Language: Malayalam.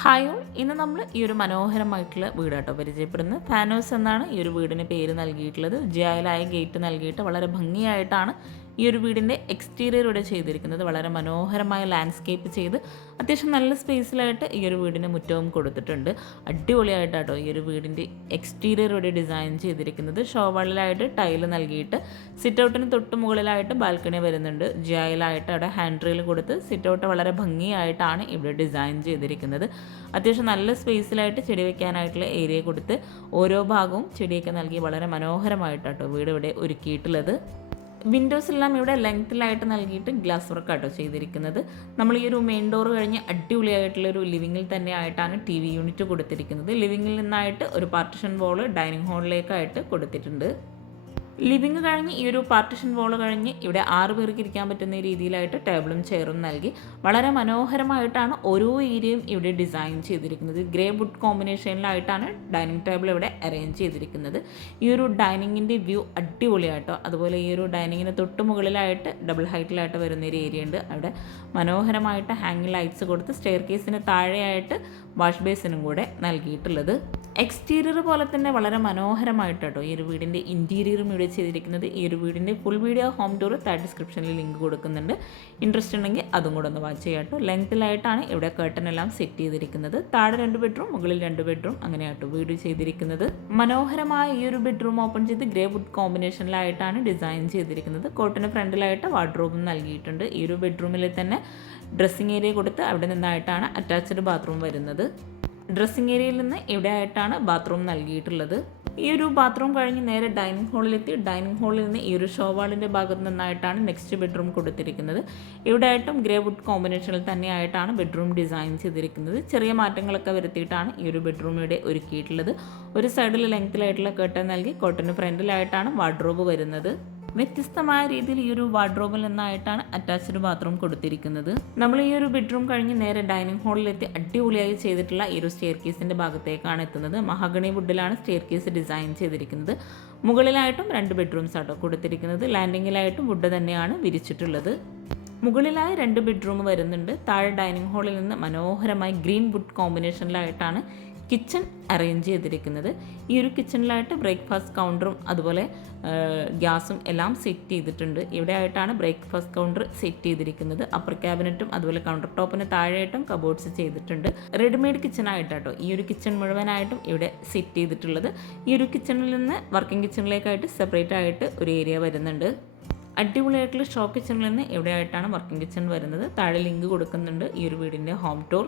ഹായ് ഓൾ, ഇന്ന് നമ്മൾ ഈ ഒരു മനോഹരമായിട്ടുള്ള വീടാട്ടോ പരിചയപ്പെടുന്നത്. ഫാനോസ് എന്നാണ് ഈ ഒരു വീടിന് പേര് നൽകിയിട്ടുള്ളത്. ജിയായിലായ ഗേറ്റ് നൽകിയിട്ട് വളരെ ഭംഗിയായിട്ടാണ് ഈ ഒരു വീടിൻ്റെ എക്സ്റ്റീരിയർ ഇവിടെ ചെയ്തിരിക്കുന്നത്. വളരെ മനോഹരമായ ലാൻഡ്സ്കേപ്പ് ചെയ്ത് അത്യാവശ്യം നല്ല സ്പേസിലായിട്ട് ഈ ഒരു വീടിന് മുറ്റവും കൊടുത്തിട്ടുണ്ട്. അടിപൊളിയായിട്ടാട്ടോ ഈ ഒരു വീടിൻ്റെ എക്സ്റ്റീരിയർ ഇവിടെ ഡിസൈൻ ചെയ്തിരിക്കുന്നത്. ഷോവാളിലായിട്ട് ടൈല് നൽകിയിട്ട് സിറ്റ് ഔട്ടിന് തൊട്ട് മുകളിലായിട്ട് ബാൽക്കണി വരുന്നുണ്ട്. ജിയായിലായിട്ട് അവിടെ ഹാൻഡ് റെയിൽ കൊടുത്ത് സിറ്റ് ഔട്ട് വളരെ ഭംഗിയായിട്ടാണ് ഇവിടെ ഡിസൈൻ ചെയ്തിരിക്കുന്നത്. അത്യാവശ്യം നല്ല സ്പേസിലായിട്ട് ചെടി വയ്ക്കാനായിട്ടുള്ള ഏരിയ കൊടുത്ത് ഓരോ ഭാഗവും ചെടിയൊക്കെ നൽകി വളരെ മനോഹരമായിട്ടാട്ടോ വീട് ഇവിടെ ഒരുക്കിയിട്ടുള്ളത്. വിൻഡോസ് എല്ലാം ഇവിടെ ലെങ്ത്തിലായിട്ട് നൽകിയിട്ട് ഗ്ലാസ് വർക്കാട്ടോ ചെയ്തിരിക്കുന്നത്. നമ്മൾ ഈ ഒരു മെയിൻ ഡോർ കഴിഞ്ഞ് അടിപൊളിയായിട്ടുള്ളൊരു ലിവിങ്ങിൽ തന്നെ ആയിട്ടാണ് TV യൂണിറ്റ് കൊടുത്തിരിക്കുന്നത്. ലിവിങ്ങിൽ നിന്നായിട്ട് ഒരു പാർട്ടിഷൻ വോള് ഡൈനിങ് ഹാളിലേക്കായിട്ട് കൊടുത്തിട്ടുണ്ട്. ലിവിങ് കഴിഞ്ഞ് ഈ ഒരു പാർട്ടിഷൻ വോൾ കഴിഞ്ഞ് ഇവിടെ 6 പേർക്ക് ഇരിക്കാൻ പറ്റുന്ന രീതിയിലായിട്ട് ടേബിളും ചെയറും നൽകി വളരെ മനോഹരമായിട്ടാണ് ഓരോ ഏരിയയും ഇവിടെ ഡിസൈൻ ചെയ്തിരിക്കുന്നത്. ഗ്രേ വുഡ് കോമ്പിനേഷനിലായിട്ടാണ് ഡൈനിങ് ടേബിൾ ഇവിടെ അറേഞ്ച് ചെയ്തിരിക്കുന്നത്. ഈ ഒരു ഡൈനിങ്ങിൻ്റെ വ്യൂ അടിപൊളിയായിട്ടോ. അതുപോലെ ഈ ഒരു ഡൈനിങ്ങിന് തൊട്ട് മുകളിലായിട്ട് ഡബിൾ ഹൈറ്റിലായിട്ട് വരുന്ന ഒരു ഏരിയ ഉണ്ട്. അവിടെ മനോഹരമായിട്ട് ഹാങ്ങിങ് ലൈറ്റ്സ് കൊടുത്ത് സ്റ്റെയർ കേസിന് താഴെയായിട്ട് വാഷ് ബേസിനും കൂടെ നൽകിയിട്ടുള്ളത്. എക്സ്റ്റീരിയർ പോലെ തന്നെ വളരെ മനോഹരമായിട്ടോ ഈ ഒരു വീടിൻ്റെ ഇൻറ്റീരിയറും ഇവിടെ ചെയ്തിരിക്കുന്നത്. ഈ ഒരു വീടിൻ്റെ ഫുൾ വീഡിയോ ഹോം ടൂർ താഴെ ഡിസ്ക്രിപ്ഷനിൽ ലിങ്ക് കൊടുക്കുന്നുണ്ട്. ഇൻട്രസ്റ്റ് ഉണ്ടെങ്കിൽ അതും കൂടെ ഒന്ന് വാച്ച് ചെയ്യാട്ടോ. ലെങ്ത്തിലായിട്ടാണ് ഇവിടെ കർട്ടൻ എല്ലാം സെറ്റ് ചെയ്തിരിക്കുന്നത്. താഴെ 2 ബെഡ്റൂം, മുകളിൽ 2 ബെഡ്റൂം, അങ്ങനെയാട്ടോ വീട് ചെയ്തിരിക്കുന്നത്. മനോഹരമായ ഈ ഒരു ബെഡ്റൂം ഓപ്പൺ ചെയ്ത് ഗ്രേ വുഡ് കോമ്പിനേഷനിലായിട്ടാണ് ഡിസൈൻ ചെയ്തിരിക്കുന്നത്. കോട്ടിന് ഫ്രണ്ടിലായിട്ട് വാർഡ്രോബും നൽകിയിട്ടുണ്ട്. ഈ ഒരു ബെഡ്റൂമിൽ തന്നെ ഡ്രസ്സിങ് ഏരിയ കൊടുത്ത് അവിടെ നിന്നായിട്ടാണ് അറ്റാച്ച്ഡ് ബാത്റൂം വരുന്നത്. ഡ്രസ്സിങ് ഏരിയയിൽ നിന്ന് ഇവിടെ ആയിട്ടാണ് ബാത്റൂം നൽകിയിട്ടുള്ളത്. ഈ ഒരു ബാത്റൂം കഴിഞ്ഞ് നേരെ ഡൈനിങ് ഹാളിലെത്തി ഡൈനിങ് ഹാളിൽ നിന്ന് ഈ ഒരു ഷോവാളിൻ്റെ ഭാഗത്ത് നിന്നായിട്ടാണ് നെക്സ്റ്റ് ബെഡ്റൂം കൊടുത്തിരിക്കുന്നത്. ഇവിടെ ആയിട്ടും ഗ്രേ വുഡ് കോമ്പിനേഷനിൽ തന്നെയായിട്ടാണ് ബെഡ്റൂം ഡിസൈൻ ചെയ്തിരിക്കുന്നത്. ചെറിയ മാറ്റങ്ങളൊക്കെ വരുത്തിയിട്ടാണ് ഈ ഒരു ബെഡ്റൂം ഇവിടെ ഒരുക്കിയിട്ടുള്ളത്. ഒരു സൈഡിൽ ലെങ്ത്തിലായിട്ടുള്ള കർട്ടൻ നൽകി കോട്ടന് ഫ്രണ്ടിലായിട്ടാണ് വാർഡ്രോബ് വരുന്നത്. വ്യത്യസ്തമായ രീതിയിൽ ഈ ഒരു വാർഡ്രോബിൽ നിന്നായിട്ടാണ് അറ്റാച്ച്ഡ് ബാത്റൂം കൊടുത്തിരിക്കുന്നത്. നമ്മൾ ഈ ഒരു ബെഡ്റൂം കഴിഞ്ഞ് നേരെ ഡൈനിങ് ഹാളിലെത്തി അടിപൊളിയായി ചെയ്തിട്ടുള്ള ഈ ഒരു സ്റ്റെയർ കേസിൻ്റെ ഭാഗത്തേക്കാണ് എത്തുന്നത്. മഹാഗണി വുഡിലാണ് സ്റ്റെയർ കേസ് ഡിസൈൻ ചെയ്തിരിക്കുന്നത്. മുകളിലായിട്ടും 2 ബെഡ്റൂംസ് ആട്ടോ കൊടുത്തിരിക്കുന്നത്. ലാൻഡിങ്ങിലായിട്ടും വുഡ് തന്നെയാണ് വിരിച്ചിട്ടുള്ളത്. മുകളിലായി 2 ബെഡ്റൂം വരുന്നുണ്ട്. താഴെ ഡൈനിങ് ഹാളിൽ നിന്ന് മനോഹരമായി ഗ്രീൻ വുഡ് കോമ്പിനേഷനിലായിട്ടാണ് കിച്ചൺ അറേഞ്ച് ചെയ്തിരിക്കുന്നത്. ഈ ഒരു കിച്ചണിലായിട്ട് ബ്രേക്ക്ഫാസ്റ്റ് കൗണ്ടറും അതുപോലെ ഗ്യാസും എല്ലാം സെറ്റ് ചെയ്തിട്ടുണ്ട്. ഇവിടെ ആയിട്ടാണ് ബ്രേക്ക്ഫാസ്റ്റ് കൗണ്ടർ സെറ്റ് ചെയ്തിരിക്കുന്നത്. അപ്പർ ക്യാബിനറ്റും അതുപോലെ കൗണ്ടർ ടോപ്പിന് താഴെയായിട്ടും കബോർഡ്സ് ചെയ്തിട്ടുണ്ട്. റെഡിമെയ്ഡ് കിച്ചൺ ആയിട്ടാട്ടോ ഈ ഒരു കിച്ചൺ മുഴുവനായിട്ടും ഇവിടെ സെറ്റ് ചെയ്തിട്ടുള്ളത്. ഈ ഒരു കിച്ചണിൽ നിന്ന് വർക്കിംഗ് കിച്ചണിലേക്കായിട്ട് സെപ്പറേറ്റ് ആയിട്ട് ഒരു ഏരിയ വരുന്നുണ്ട്. അടിപൊളിയായിട്ടുള്ള ഷോ കിച്ചണിൽ നിന്ന് ഇവിടെ ആയിട്ടാണ് വർക്കിംഗ് കിച്ചൺ വരുന്നത്. താഴെ ലിങ്ക് കൊടുക്കുന്നുണ്ട് ഈ ഒരു വീടിൻ്റെ ഹോം ടൂർ.